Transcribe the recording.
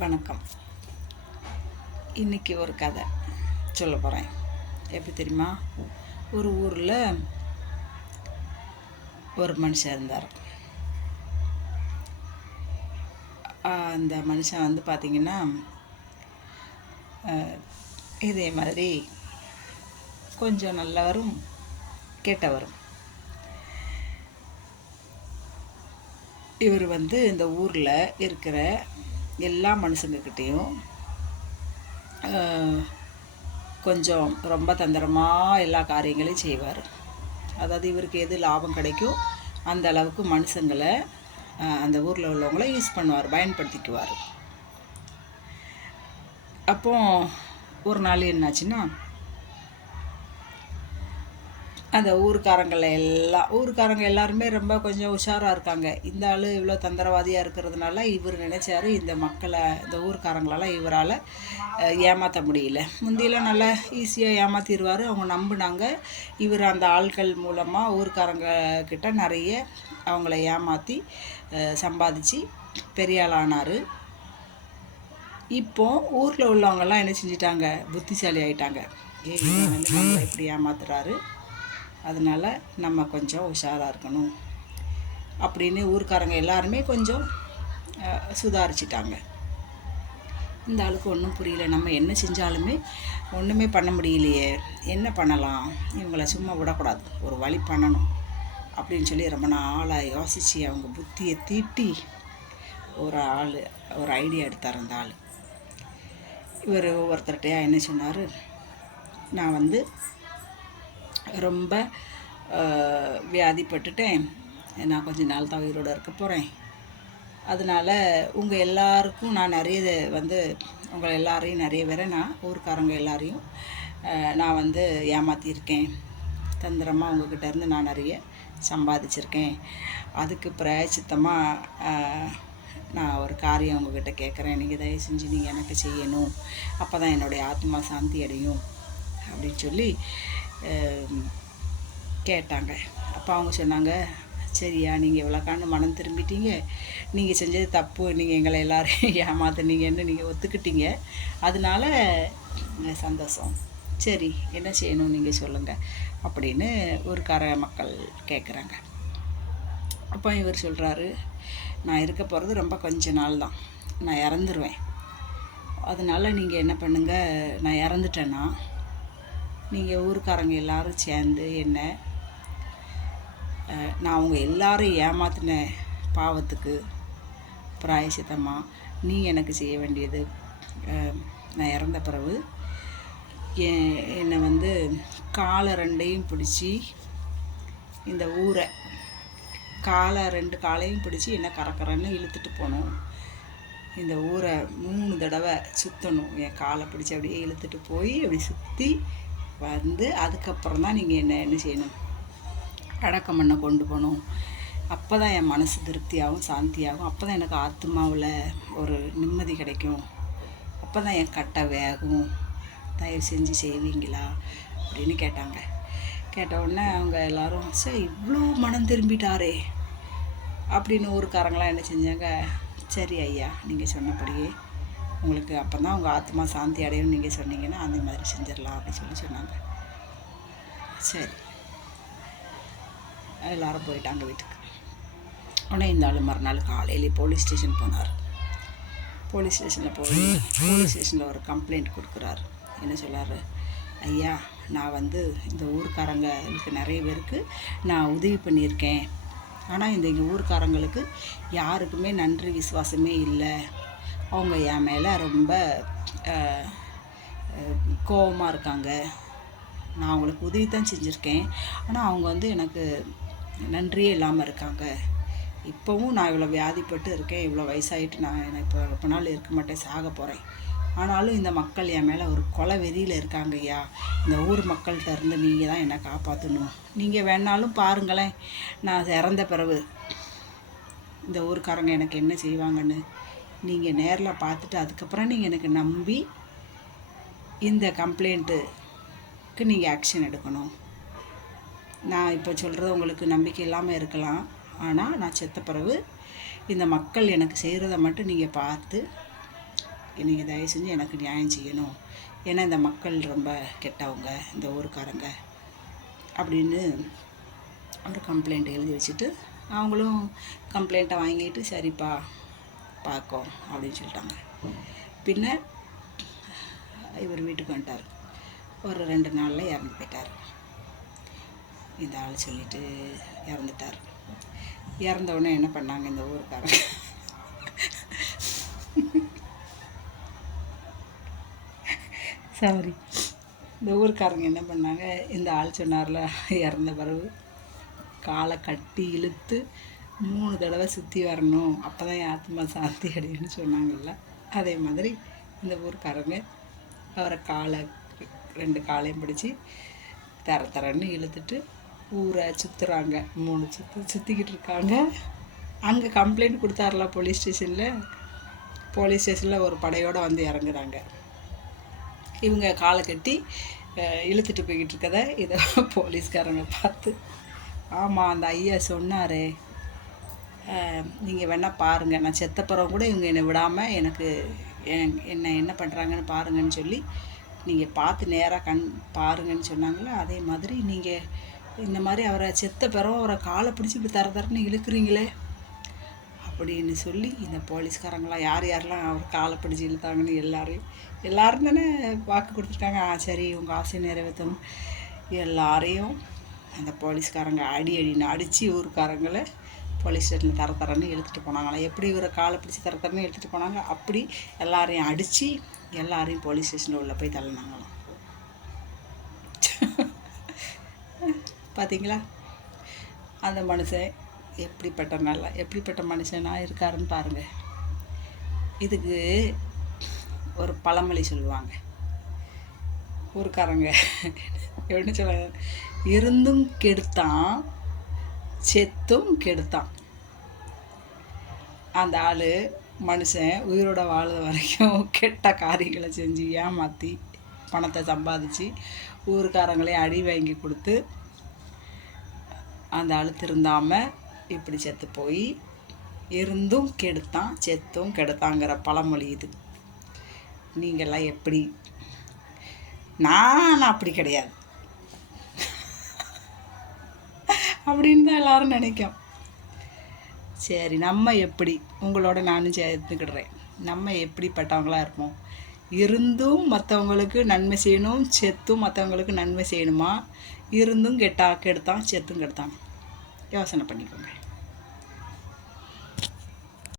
வணக்கம். இன்றைக்கி ஒரு கதை சொல்ல போகிறேன். எப்படி தெரியுமா? ஒரு ஊரில் ஒரு மனுஷன் இருந்தார். அந்த மனுஷன் பார்த்திங்கன்னா இதே மாதிரி கொஞ்சம் நல்லவரும் கெட்டவரும். இவர் இந்த ஊரில் இருக்கிற எல்லா மனுஷங்கக்கிட்டேயும் கொஞ்சம் ரொம்ப தந்திரமாக எல்லா காரியங்களையும் செய்வார். அதாவது இவருக்கு எது லாபம் கிடைக்கும் அந்த அளவுக்கு மனுஷங்களை அந்த ஊரில் உள்ளவங்கள யூஸ் பண்ணுவார், பயன்படுத்திக்குவார். அப்போ ஒரு நாள் என்னாச்சுன்னா, அந்த ஊருக்காரங்க எல்லாருமே ரொம்ப கொஞ்சம் உஷாராக இருக்காங்க. இந்த ஆள் இவ்வளோ தந்திரவாதியாக இருக்கிறதுனால இவர் நினச்சாரு இந்த மக்களை, இந்த ஊருக்காரங்களெல்லாம் இவரால் ஏமாற்ற முடியல. முந்தியெல்லாம் நல்லா ஈஸியாக ஏமாற்றிடுவார். அவங்க நம்பினாங்க. இவர் அந்த ஆட்கள் மூலமாக ஊருக்காரங்க கிட்ட நிறைய அவங்கள ஏமாற்றி சம்பாதிச்சு பெரிய ஆள் ஆனார். இப்போ ஊரில் உள்ளவங்கெல்லாம் என்ன செஞ்சிட்டாங்க, புத்திசாலி ஆகிட்டாங்க. நம்மளை இப்படி ஏமாத்துறாரு, அதனால் நம்ம கொஞ்சம் உஷாராக இருக்கணும் அப்படின்னு ஊருக்காரங்க எல்லாருமே கொஞ்சம் சுதாரிச்சிட்டாங்க. இந்த ஆளுக்கு ஒன்றும் புரியல, நம்ம என்ன செஞ்சாலுமே ஒன்றுமே பண்ண முடியலையே, என்ன பண்ணலாம், இவங்களை சும்மா விடக்கூடாது, ஒரு வழி பண்ணணும் அப்படின்னு சொல்லி ரொம்ப நாளாக யோசித்து அவங்க புத்தியை தீட்டி ஒரு ஐடியா எடுத்தார். அந்த ஆள் இவர் ஒவ்வொருத்தர்கிட்டையா என்ன சொன்னார், நான் ரொம்ப வியாதிப்பட்டுட்டேன், நான் கொஞ்ச நாள் தான் உயிரோடு இருக்க போகிறேன், அதனால் உங்கள் எல்லாருக்கும் நான் நிறைய உங்களை எல்லாரையும் நிறைய பேரை நான் ஊருக்காரங்க எல்லாரையும் நான் ஏமாற்றியிருக்கேன், தந்திரமாக உங்கள்கிட்ட இருந்து நான் நிறைய சம்பாதிச்சிருக்கேன், அதுக்கு பிராயச்சித்தமாக நான் ஒரு காரியம் உங்கள்கிட்ட கேட்குறேன், நீங்கள் தயவு செஞ்சு நீங்கள் எனக்கு செய்யணும், அப்போ தான் என்னுடைய ஆத்மா சாந்தி அடையும் அப்படின்னு சொல்லி கேட்டாங்க. அப்போ அவங்க சொன்னாங்க, சரியா, நீங்கள் இவ்வளோக்காண்டு மனம் திரும்பிட்டீங்க, நீங்கள் செஞ்சது தப்பு, நீங்கள் எங்களை எல்லோரையும் ஏமாத்துனீங்கன்னு நீங்கள் ஒத்துக்கிட்டீங்க, அதனால சந்தோஷம், சரி என்ன செய்யணும் நீங்கள் சொல்லுங்கள் அப்படின்னு ஊர்க்கார மக்கள் கேட்குறாங்க. அப்போ இவர் சொல்கிறாரு, நான் இருக்க போகிறது ரொம்ப கொஞ்ச நாள் தான், நான் இறந்துருவேன், அதனால் நீங்கள் என்ன பண்ணுங்கள், நான் இறந்துட்டேன்னா நீங்கள் ஊருக்காரங்க எல்லோரும் சேர்ந்து என்ன, நான் அவங்க எல்லாரும் ஏமாத்தின பாவத்துக்கு பிராயசித்தமாக நீங்கள் எனக்கு செய்ய வேண்டியது, நான் இறந்த பிறகு என்னை காலை ரெண்டையும் பிடிச்சி இந்த ஊரை ரெண்டு காலையும் பிடிச்சி என்ன கறக்கறன்னு இழுத்துட்டு போகணும், இந்த ஊரை 3 தடவை சுற்றணும், என் காலை பிடிச்சி அப்படியே இழுத்துட்டு போய் அப்படி சுற்றி அதுக்கப்புறம் தான் நீங்கள் என்ன செய்யணும், அடக்கம் பண்ண கொண்டு போகணும், அப்போ தான் என் மனசு திருப்தியாகும், சாந்தியாகும், அப்போ தான் எனக்கு ஆத்மாவில் ஒரு நிம்மதி கிடைக்கும், அப்போ தான் என் கட்டை வேகும், தயவு செஞ்சு செய்வீங்களா அப்படின்னு கேட்டாங்க. கேட்ட உடனே அவங்க எல்லோரும், சரி இவ்வளோ மனம் திரும்பிட்டாரே அப்படின்னு ஊருக்காரங்களாம் என்ன செஞ்சாங்க, சரி ஐயா நீங்கள் சொன்னபடியே உங்களுக்கு அப்போ தான் உங்கள் ஆத்மா சாந்தி அடையும் நீங்கள் சொன்னீங்கன்னா அந்த மாதிரி செஞ்சிடலாம் அப்படின்னு சொன்னாங்க. சரி எல்லோரும் போயிட்டாங்க வீட்டுக்கு. உடனே இந்த ஆள் மறுநாள் காலையிலே போலீஸ் ஸ்டேஷன் போனார். போலீஸ் ஸ்டேஷனில் ஒரு கம்ப்ளைண்ட் கொடுக்குறாரு. என்ன சொல்கிறாரு, ஐயா நான் இந்த ஊருக்காரங்களுக்கு நிறைய பேருக்கு நான் உதவி பண்ணியிருக்கேன், ஆனால் எங்கள் ஊருக்காரங்களுக்கு யாருக்குமே நன்றி விசுவாசமே இல்லை, அவங்க என் மேலே ரொம்ப கோபமாக இருக்காங்க, நான் அவங்களுக்கு உதவி தான் செஞ்சுருக்கேன், ஆனால் அவங்க எனக்கு நன்றியே இல்லாமல் இருக்காங்க, இப்போவும் நான் இவ்வளோ வியாதிப்பட்டு இருக்கேன், இவ்வளோ வயசாகிட்டு நான் இப்போ ரொம்ப நாள் இருக்க மாட்டேன், சாக போகிறேன், ஆனாலும் இந்த மக்கள் என் மேலே ஒரு கொலை வெறியில் இருக்காங்க ஐயா, இந்த ஊர் மக்கள்கிட்ட இருந்து நீங்கள் தான் என்னை காப்பாற்றணும், நீங்கள் வேணாலும் பாருங்களேன், நான் இறந்த பிறகு இந்த ஊருக்காரங்க எனக்கு என்ன செய்வாங்கன்னு நீங்கள் நேரில் பார்த்துட்டு அதுக்கப்புறம் நீங்கள் எனக்கு நம்பி இந்த கம்ப்ளைண்ட்டுக்கு நீங்கள் ஆக்ஷன் எடுக்கணும், நான் இப்போ சொல்கிறது உங்களுக்கு நம்பிக்கை இல்லாமல் இருக்கலாம், ஆனால் நான் செத்த பிறகு இந்த மக்கள் எனக்கு செய்கிறத மட்டும் நீங்கள் பார்த்து நீங்கள் தயவு செஞ்சு எனக்கு நியாயம் செய்யணும், ஏன்னா இந்த மக்கள் ரொம்ப கெட்டவங்க இந்த ஊருக்காரங்க அப்படின்னு ஒரு கம்ப்ளைண்ட் எழுதி வச்சுட்டு அவங்களும் கம்ப்ளைண்ட்டை வாங்கிட்டு சரிப்பா பார்க்கோம் அப்படின்னு சொல்லிட்டாங்க. பின்ன இவர் வீட்டுக்கு வந்துட்டார். ஒரு 2 நாளில் இறந்து போயிட்டார். இந்த ஆள் சொல்லிட்டு இறந்துட்டார். இறந்தவுடனே என்ன பண்ணாங்க இந்த ஊருக்காரங்க, சாரி, இந்த ஊருக்காரங்க என்ன பண்ணாங்க, இந்த ஆள் சொன்னார்ல இறந்த பிறகு காலை கட்டி இழுத்து 3 தடவை சுற்றி வரணும், அப்போ தான் என் ஆத்மா சாந்தி அடையுன்னு சொன்னாங்கல்ல, அதே மாதிரி இந்த ஊருக்காரங்க அவரை காலை 2 காலையும் பிடிச்சி தரன்னு இழுத்துட்டு ஊரை சுற்றுறாங்க. 3 சுற்றிக்கிட்டு இருக்காங்க. அங்கே கம்ப்ளைண்ட் கொடுத்தாருல போலீஸ் ஸ்டேஷனில் ஒரு படையோடு வந்து இறங்குறாங்க. இவங்க காலை கட்டி இழுத்துட்டு போய்கிட்டு இருக்கதை இதை போலீஸ்காரங்க பார்த்து, ஆமாம் அந்த ஐயா சொன்னார், நீங்கள் வேணால் பாருங்கள், நான் செத்தப்புறம் கூட இவங்க என்னை விடாமல் எனக்கு என்ன பண்ணுறாங்கன்னு பாருங்கன்னு சொல்லி நீங்கள் பார்த்து நேராக பாருங்கன்னு சொன்னாங்களே, அதே மாதிரி நீங்கள் இந்த மாதிரி அவரை செத்த பிறகு அவரை காலை பிடிச்சி இப்படி தரன்னு இழுக்கிறீங்களே அப்படின்னு சொல்லி இந்த போலீஸ்காரங்களாம் யாரெல்லாம் அவர் காலை பிடிச்சி இழுத்தாங்கன்னு எல்லாரும் தானே வாக்கு கொடுத்துருக்காங்க. சரி உங்கள் ஆசை நிறைவேற்றணும். எல்லாரையும் அந்த போலீஸ்காரங்க அடின்னு அடித்து ஊருக்காரங்களை போலீஸ் ஸ்டேஷனில் தரன்னு இழுத்துட்டு போனாங்களாம். எப்படி இவரை காலை பிடிச்சி தரன்னு இழுத்துட்டு போனாங்க, அப்படி எல்லாரையும் அடித்து எல்லாரையும் போலீஸ் ஸ்டேஷனில் உள்ளே போய் தள்ளினாங்களாம். பார்த்தீங்களா அந்த மனுஷன் எப்படிப்பட்ட மனுஷனாக இருக்காருன்னு பாருங்கள். இதுக்கு ஒரு பழமொழி சொல்லுவாங்க ஊருக்காரங்க, எப்படி சொல்ல, இருந்தும் கெடுத்தான் செத்தும் கெடுத்தான். அந்த ஆள் மனுஷன் உயிரோட வாழ்ற வரைக்கும் கெட்ட காரியங்களை செஞ்சு ஏமாற்றி பணத்தை சம்பாதிச்சு ஊருக்காரங்களே அடி வாங்கி கொடுத்து அந்த ஆள் திருந்தாமல் இப்படி செத்து போய் இருந்தும் கெடுத்தான் செத்தும் கெடுத்தாங்கிற பழமொழி இது. நீங்கள்லாம் எப்படி? நான் அப்படி கிடையாது அப்படின்னு தான் எல்லாரும் நினைக்கும். சரி, நம்ம எப்படி, உங்களோட நானும் சேர்த்துக்கிடுறேன், நம்ம எப்படிப்பட்டவங்களாக இருப்போம்? இருந்தும் மற்றவங்களுக்கு நன்மை செய்யணும், செத்தும் மற்றவங்களுக்கு நன்மை செய்யணுமா? இருந்தும் கெடுத்தான் செத்தும் கெடுத்தான்? யோசனை பண்ணிக்கோங்க.